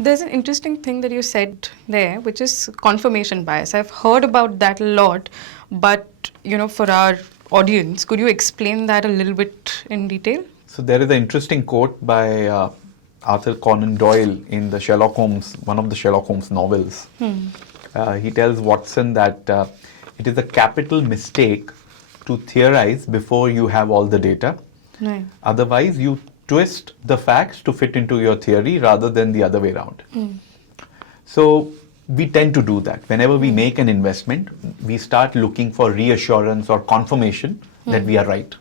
There's an interesting thing that you said there, which is confirmation bias. I've heard about that a lot, but for our audience, could you explain that a little bit in detail? So there is an interesting quote by Arthur Conan Doyle in the Sherlock Holmes, one of the Sherlock Holmes novels. He tells Watson that it is a capital mistake to theorize before you have all the data. Right. Otherwise, you twist the facts to fit into your theory rather than the other way around. So we tend to do that. Whenever we make an investment, we start looking for reassurance or confirmation that we are right.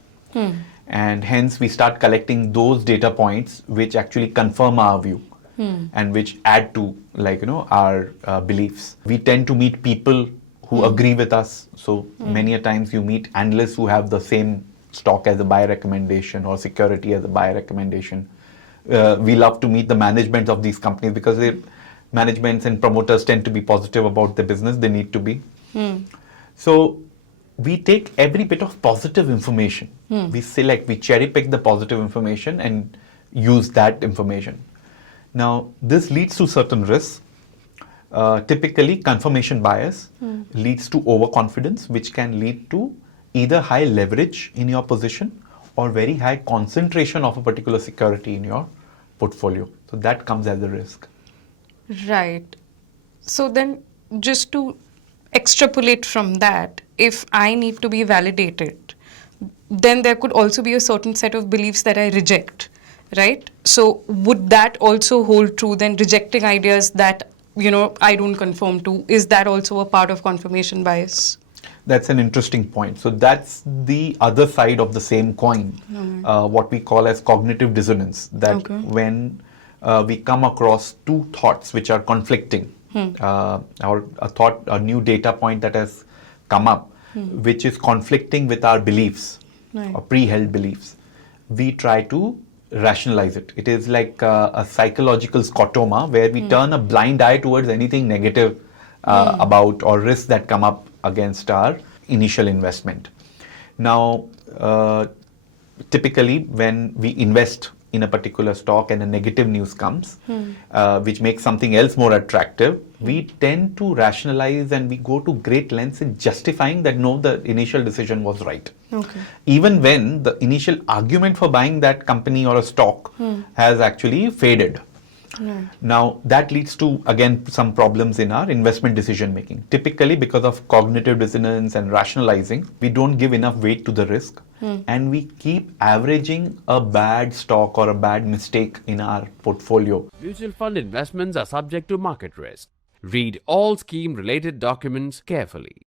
And hence we start collecting those data points which actually confirm our view and which add to our beliefs. We tend to meet people who agree with us. So many a times you meet analysts who have the same stock as a buy recommendation or security as a buy recommendation. We love to meet the management of these companies because their managements and promoters tend to be positive about the business. They need to be. So we take every bit of positive information. We select, we cherry pick the positive information and use that information. Now, this leads to certain risks. Typically, confirmation bias leads to overconfidence, which can lead to either high leverage in your position or very high concentration of a particular security in your portfolio. So that comes as a risk. Right. So then, just to extrapolate from that, if I need to be validated, then there could also be a certain set of beliefs that I reject, right? So would that also hold true then, rejecting ideas that, I don't conform to? Is that also a part of confirmation bias? That's an interesting point. So that's the other side of the same coin, what we call as cognitive dissonance, that when we come across two thoughts which are conflicting, or a new data point that has come up, which is conflicting with our beliefs or pre-held beliefs, we try to rationalize it. It is like a psychological scotoma where we turn a blind eye towards anything negative about or risks that come up against our initial investment. Now, typically when we invest in a particular stock and a negative news comes, which makes something else more attractive, we tend to rationalize and we go to great lengths in justifying that no, the initial decision was right. Even when the initial argument for buying that company or a stock has actually faded. Now, that leads to, again, some problems in our investment decision making. Typically, because of cognitive dissonance and rationalizing, we don't give enough weight to the risk and we keep averaging a bad stock or a bad mistake in our portfolio. Mutual fund investments are subject to market risk. Read all scheme-related documents carefully.